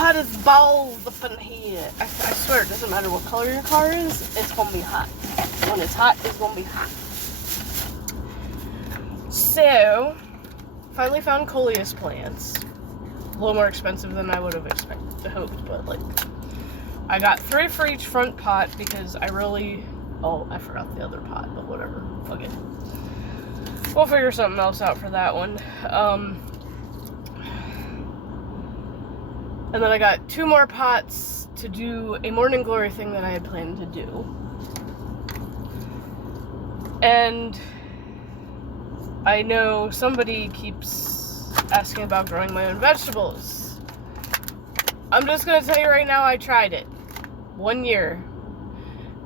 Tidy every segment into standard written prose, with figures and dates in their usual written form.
hot as balls up in here. I swear, it doesn't matter what color your car is, it's gonna be hot. When it's hot, it's gonna be hot. So, finally found coleus plants. A little more expensive than I would have hoped, but like, I got 3 for each front pot because I really, oh, I forgot the other pot, but whatever, fuck it. We'll figure something else out for that one. And then I got 2 more pots to do a morning glory thing that I had planned to do. And I know somebody keeps asking about growing my own vegetables. I'm just gonna tell you right now, I tried it 1 year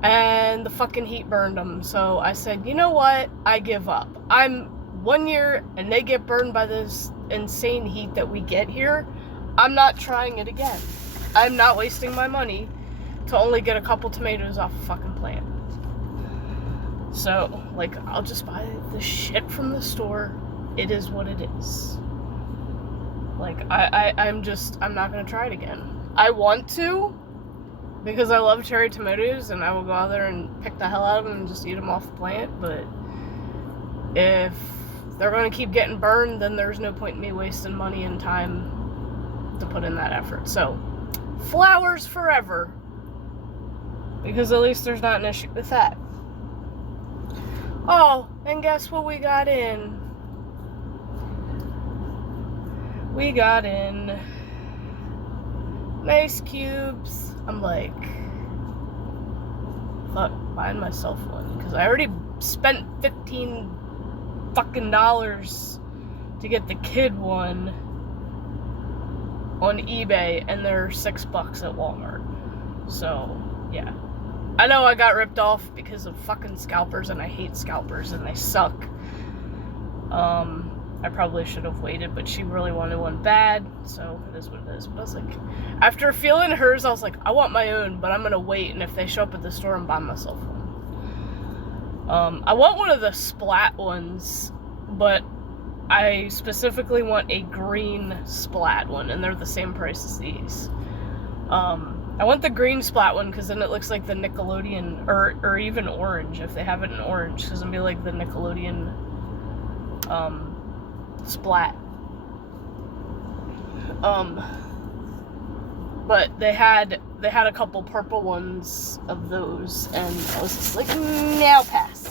and the fucking heat burned them. So I said, you know what? I give up. I'm 1 year and they get burned by this insane heat that we get here. I'm not trying it again. I'm not wasting my money to only get a couple tomatoes off a fucking plant. So, like, I'll just buy the shit from the store. It is what it is. Like, I'm not gonna try it again. I want to, because I love cherry tomatoes, and I will go out there and pick the hell out of them and just eat them off the plant, but if they're gonna keep getting burned, then there's no point in me wasting money and time to put in that effort. So, flowers forever, because at least there's not an issue with that. Oh, and guess what we got in? We got in nice cubes. I'm like, fuck, buying myself one, because I already spent $15 fucking dollars to get the kid one on eBay, and they're $6 at Walmart. So, yeah. I know I got ripped off because of fucking scalpers, and I hate scalpers, and they suck. I probably should have waited, but she really wanted one bad, so it is what it is. But I was like, after feeling hers, I was like, I want my own, but I'm gonna wait, and if they show up at the store, I'm buying myself one. I want one of the splat ones, but I specifically want a green splat one, and they're the same price as these. I want the green splat one because then it looks like the Nickelodeon, or even orange if they have it in orange, because it'll be like the Nickelodeon splat. But they had a couple purple ones of those, and I was just like, now pass.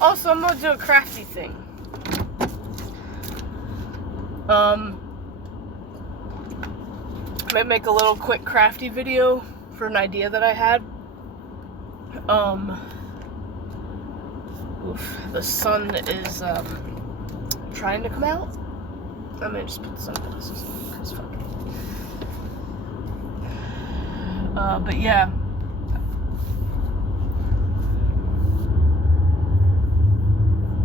Also, I'm gonna do a crafty thing. Might make a little quick crafty video for an idea that I had. The sun is trying to come out. I may just put sunglasses on because fuck it. But yeah.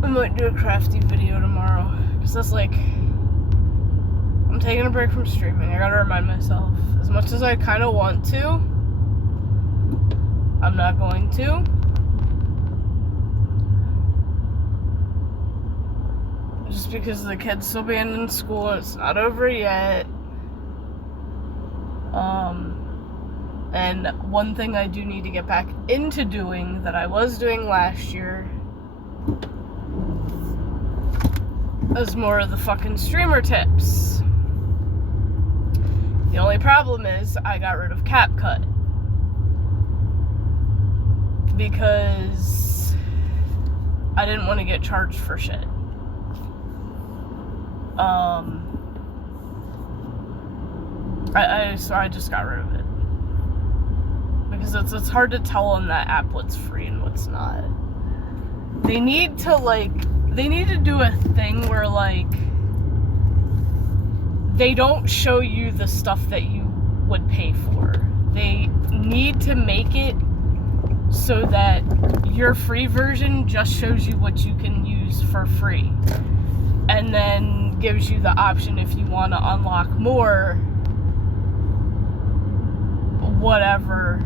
I might do a crafty video tomorrow, because that's like, I'm taking a break from streaming. I gotta remind myself, as much as I kind of want to, I'm not going to. Just because the kids still being in school and it's not over yet. And one thing I do need to get back into doing that I was doing last year is more of the fucking streamer tips. The only problem is I got rid of CapCut because I didn't want to get charged for shit. So I just got rid of it because it's hard to tell on that app what's free and what's not. They need to do a thing where like they don't show you the stuff that you would pay for. They need to make it so that your free version just shows you what you can use for free, and then gives you the option if you want to unlock more, whatever,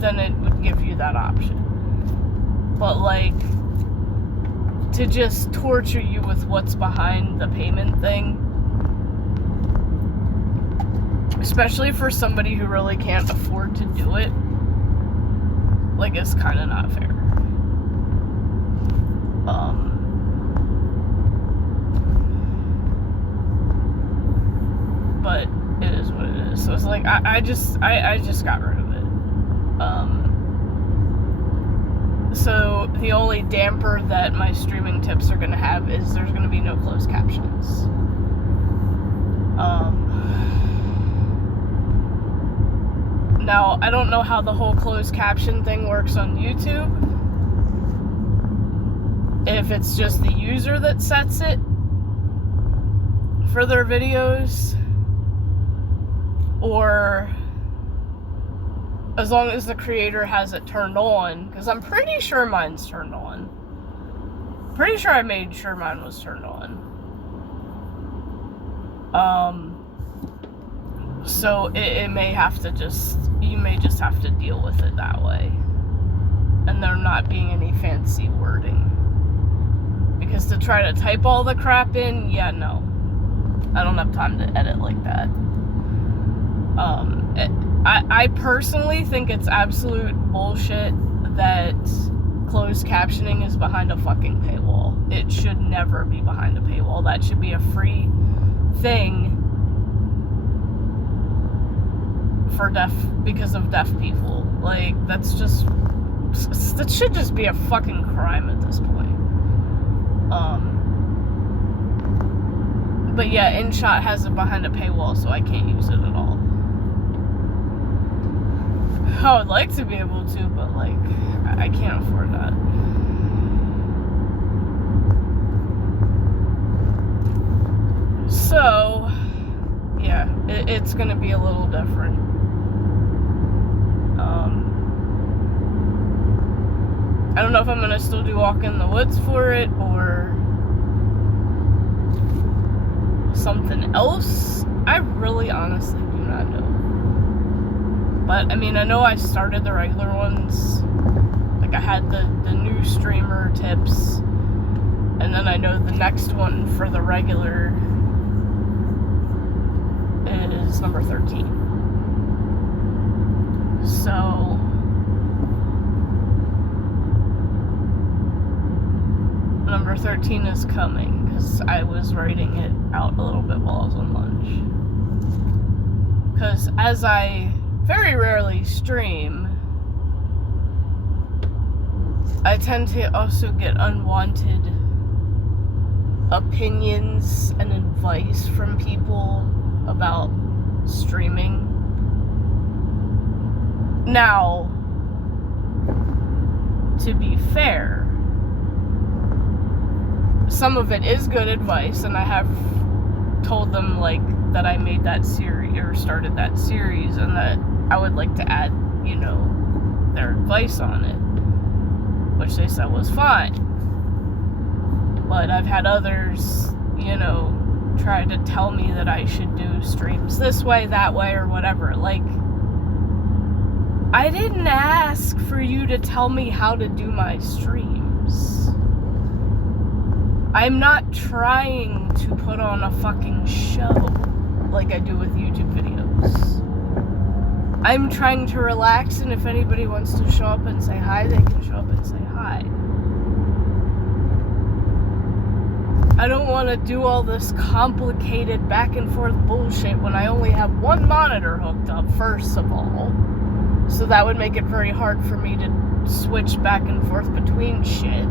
then it would give you that option. But like, to just torture you with what's behind the payment thing especially for somebody who really can't afford to do it, like, it's kind of not fair. But it is what it is. So it's like, I just got rid of it. So the only damper that my streaming tips are going to have is there's going to be no closed captions. Now, I don't know how the whole closed caption thing works on YouTube. If it's just the user that sets it for their videos, or as long as the creator has it turned on, because I'm pretty sure mine's turned on. Pretty sure I made sure mine was turned on. So it may have to you may just have to deal with it that way. And there not being any fancy wording. Because to try to type all the crap in, yeah, no. I don't have time to edit like that. I personally think it's absolute bullshit that closed captioning is behind a fucking paywall. It should never be behind a paywall. That should be a free thing for because of deaf people. Like, that should just be a fucking crime at this point. But yeah, InShot has it behind a paywall, so I can't use it at all. I would like to be able to, but like, I can't afford that. So, yeah, it's gonna be a little different. I don't know if I'm gonna still do Walk in the Woods for it, or something else. I really honestly do not know. But I mean, I know I started the regular ones. Like, I had the new streamer tips, and then I know the next one for the regular is number 13. So number 13 is coming, because I was writing it out a little bit while I was on lunch. Because as I very rarely stream, I tend to also get unwanted opinions and advice from people about streaming. Now, to be fair, some of it is good advice, and I have told them, like, that I made that series, or started that series, and that I would like to add, you know, their advice on it, which they said was fine. But I've had others, you know, try to tell me that I should do streams this way, that way, or whatever. Like, I didn't ask for you to tell me how to do my streams. I'm not trying to put on a fucking show like I do with YouTube videos. I'm trying to relax, and if anybody wants to show up and say hi, they can show up and say hi. I don't want to do all this complicated back and forth bullshit when I only have one monitor hooked up, first of all. So that would make it very hard for me to switch back and forth between shit.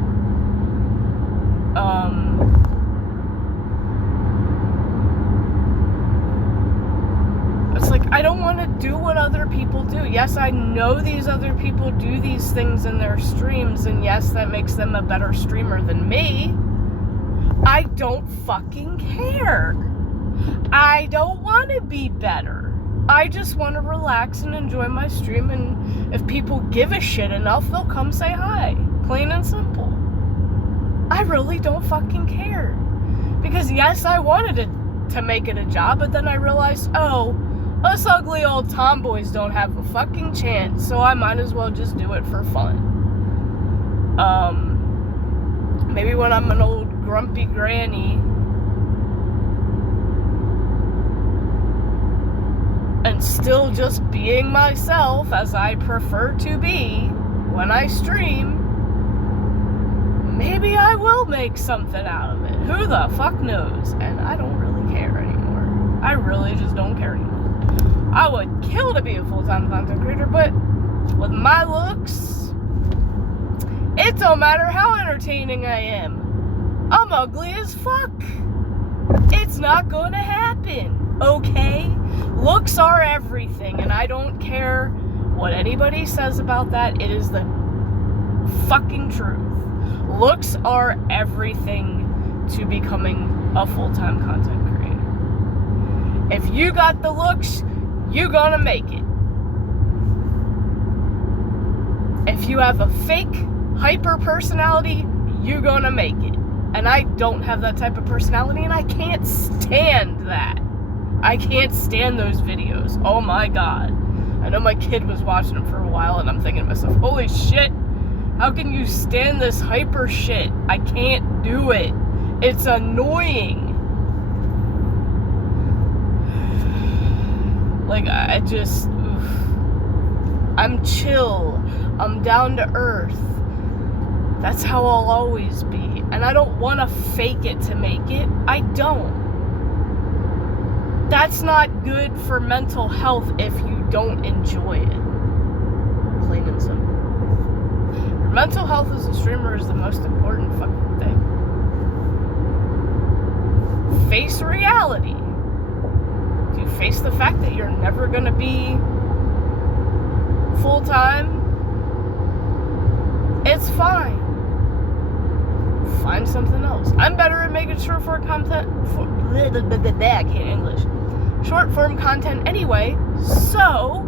It's like, I don't want to do what other people do. Yes, I know these other people do these things in their streams, and yes, that makes them a better streamer than me. I don't fucking care. I don't want to be better. I just want to relax and enjoy my stream, and if people give a shit enough, they'll come say hi. Plain and simple. I really don't fucking care. Because yes, I wanted to make it a job, but then I realized, oh, us ugly old tomboys don't have a fucking chance, so I might as well just do it for fun. Maybe when I'm an old grumpy granny still just being myself as I prefer to be when I stream, maybe I will make something out of it. Who the fuck knows? And I don't really care anymore. I really just don't care anymore. I would kill to be a full-time content creator, but with my looks, it don't matter how entertaining I am. I'm ugly as fuck. It's not gonna happen, okay? Looks are everything, and I don't care what anybody says about that. It is the fucking truth. Looks are everything to becoming a full-time content creator. If you got the looks, you gonna make it. If you have a fake hyper personality, you gonna make it. And I don't have that type of personality, and I can't stand that. I can't stand those videos. Oh my god. I know my kid was watching them for a while, and I'm thinking to myself, holy shit, how can you stand this hyper shit? I can't do it. It's annoying. Like, I just, I'm chill. I'm down to earth. That's how I'll always be. And I don't want to fake it to make it. I don't. That's not good for mental health if you don't enjoy it. Plain and simple. Your mental health as a streamer is the most important fucking thing. Face reality. Do you face the fact that you're never gonna be full-time? It's fine. Find something else. I'm better at making short form content. I can't English. Short form content anyway, so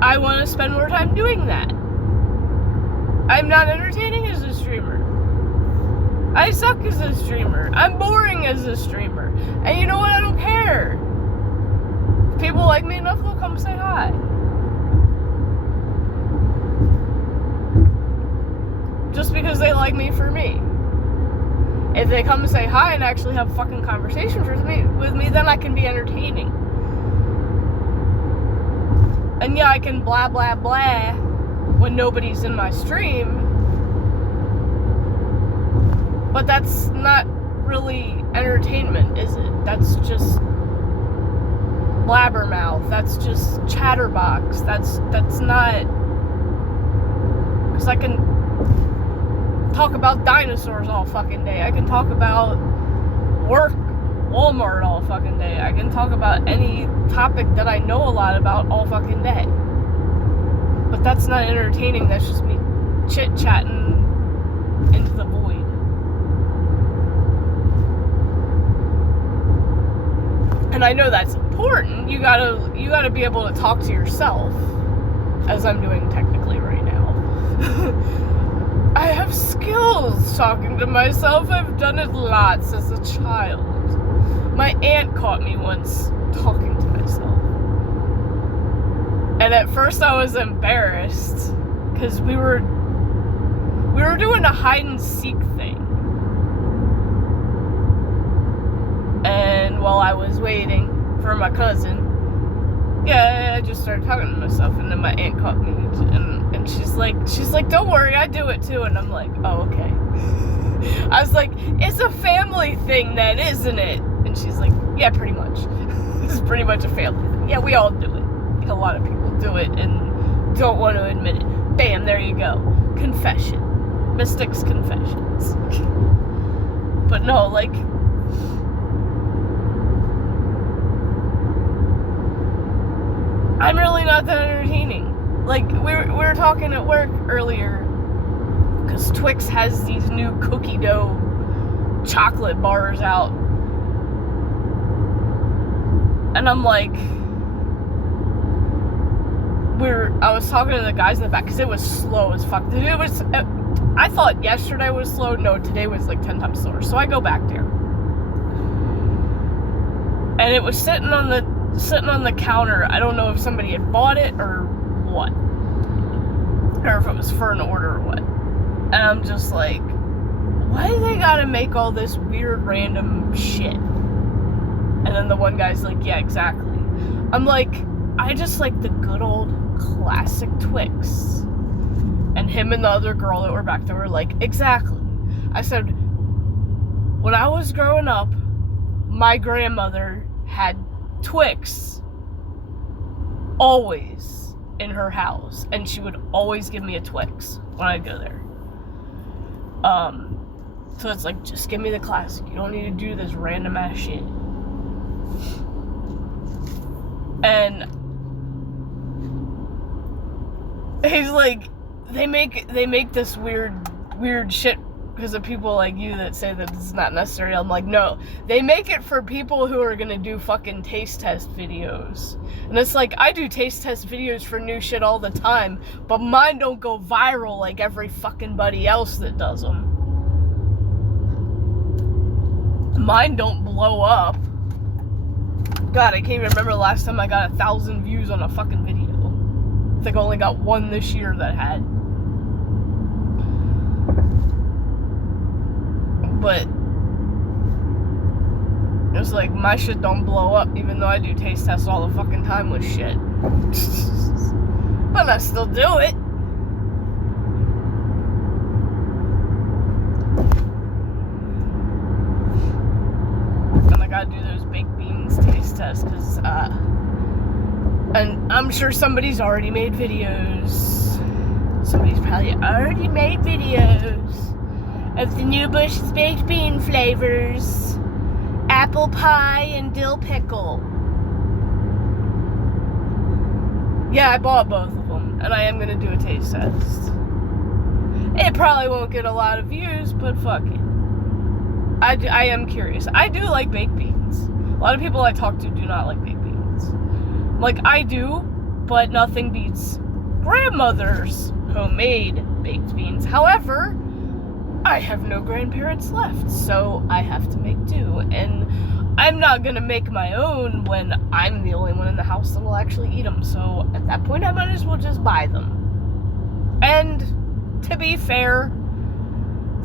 I want to spend more time doing that. I'm not entertaining as a streamer. I suck as a streamer. I'm boring as a streamer. And you know what? I don't care. If people like me enough, they'll come say hi. Just because they like me for me. If they come and say hi and actually have fucking conversations with me, then I can be entertaining. And yeah, I can blah blah blah when nobody's in my stream. But that's not really entertainment, is it? That's just blabbermouth. That's just chatterbox. That's not... Because I can talk about dinosaurs all fucking day. I can talk about work, Walmart all fucking day. I can talk about any topic that I know a lot about all fucking day. But that's not entertaining. That's just me chit-chatting into the void. And I know that's important. You gotta be able to talk to yourself, as I'm doing technically right now. I have skills talking to myself. I've done it lots as a child. My aunt caught me once talking to myself. And at first I was embarrassed because we were doing a hide and seek thing. And while I was waiting for my cousin, I just started talking to myself, and then my aunt caught me, and she's like, don't worry, I do it too. And I'm like, oh, okay. I was like, it's a family thing then, isn't it? And she's like, yeah, pretty much. This is pretty much a family thing. Yeah, we all do it. A lot of people do it and don't want to admit it. Bam, there you go. Confession. Mystic's confessions. But no, like, I'm really not that entertaining. Like, we were talking at work earlier, because Twix has these new cookie dough chocolate bars out. And I'm like, I was talking to the guys in the back, because it was slow as fuck. I thought yesterday was slow. No, today was like 10 times slower. So I go back there. And it was sitting on the counter. I don't know if somebody had bought it or what, or if it was for an order or what. And I'm just like, why do they gotta make all this weird random shit? And then the one guy's like, yeah, exactly. I'm like, I just like the good old classic Twix. And him and the other girl that were back there were like, exactly. I said, when I was growing up, my grandmother had Twix always in her house. And she would always give me a Twix when I'd go there. So it's like, just give me the classic. You don't need to do this random ass shit. And he's like, they make this weird shit because of people like you that say that it's not necessary. I'm like, no, they make it for people who are gonna do fucking taste test videos. And it's like, I do taste test videos for new shit all the time, but mine don't go viral like every fucking buddy else that does them. Mine don't blow up. God, I can't even remember the last time I got 1,000 views on a fucking video. I think I only got one this year that had. But it was like, my shit don't blow up, even though I do taste tests all the fucking time with shit. But I still do it. And I gotta do those baked beans taste tests, because, and I'm sure somebody's already made videos. Somebody's probably already made videos of the new Bush's baked bean flavors. Apple pie and dill pickle. Yeah, I bought both of them, and I am gonna do a taste test. It probably won't get a lot of views, but fuck it. I am curious. I do like baked beans. A lot of people I talk to do not like baked beans. Like, I do, but nothing beats grandmother's homemade baked beans. However, I have no grandparents left, so I have to make do. And I'm not gonna make my own when I'm the only one in the house that will actually eat them. So at that point, I might as well just buy them. And to be fair,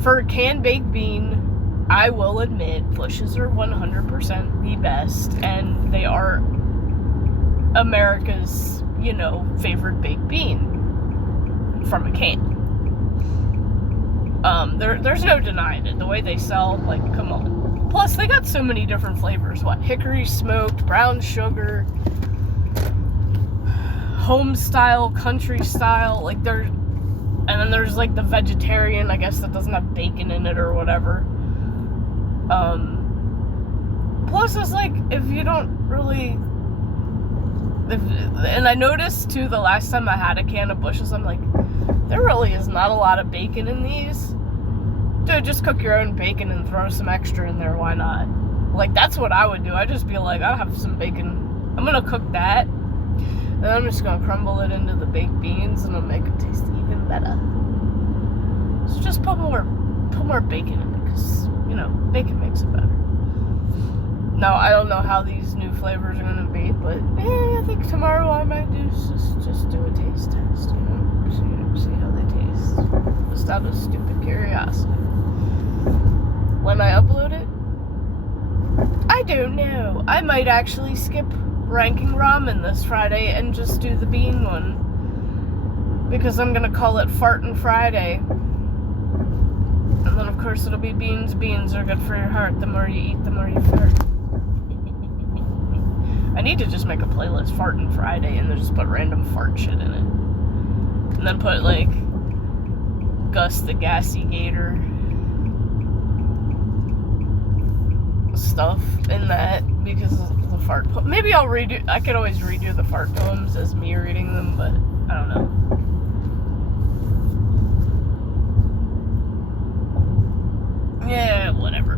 for canned baked bean, I will admit Bush's are 100% the best, and they are America's, favorite baked bean from a can. There's no denying it. The way they sell, like, come on. Plus, they got so many different flavors. What? Hickory smoked, brown sugar, home style, country style. Like, and then there's, like, the vegetarian, I guess, that doesn't have bacon in it or whatever. Plus, it's like, if you don't really... and I noticed, too, the last time I had a can of Bush's, I'm like, there really is not a lot of bacon in these. Dude, just cook your own bacon and throw some extra in there, why not? Like, that's what I would do. I'd just be like, I'll have some bacon. I'm gonna cook that, and I'm just gonna crumble it into the baked beans, and it'll make it taste even better. So just put more bacon in it, because, bacon makes it better. Now, I don't know how these new flavors are gonna be, but I think tomorrow I might just do a taste test, see how they taste. Just out of stupid curiosity. When I upload it, I don't know. I might actually skip ranking ramen this Friday and just do the bean one, because I'm gonna call it Fartin' Friday. And then, of course, it'll be beans. Beans are good for your heart. The more you eat, the more you fart. I need to just make a playlist, Fartin' Friday, and then just put random fart shit in it. And then put, like, Gus the Gassy Gator stuff in that, because of the fart. Maybe I could always redo the fart poems as me reading them, but I don't know. Yeah, whatever.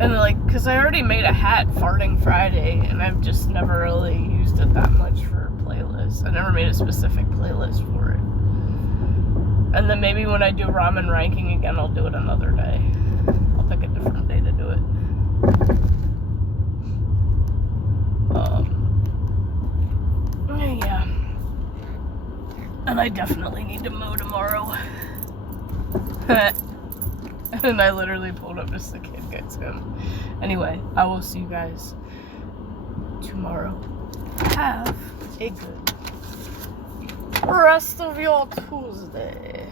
And, like, because I already made a hat, Farting Friday, and I've just never really used it that much for a playlist. I never made a specific playlist for it. And then maybe when I do ramen ranking again, I'll do it another day. I'll pick a different day to do it. Yeah. And I definitely need to mow tomorrow. And I literally pulled up just so the kid gets him. Anyway, I will see you guys tomorrow. Have a good rest of your Tuesday.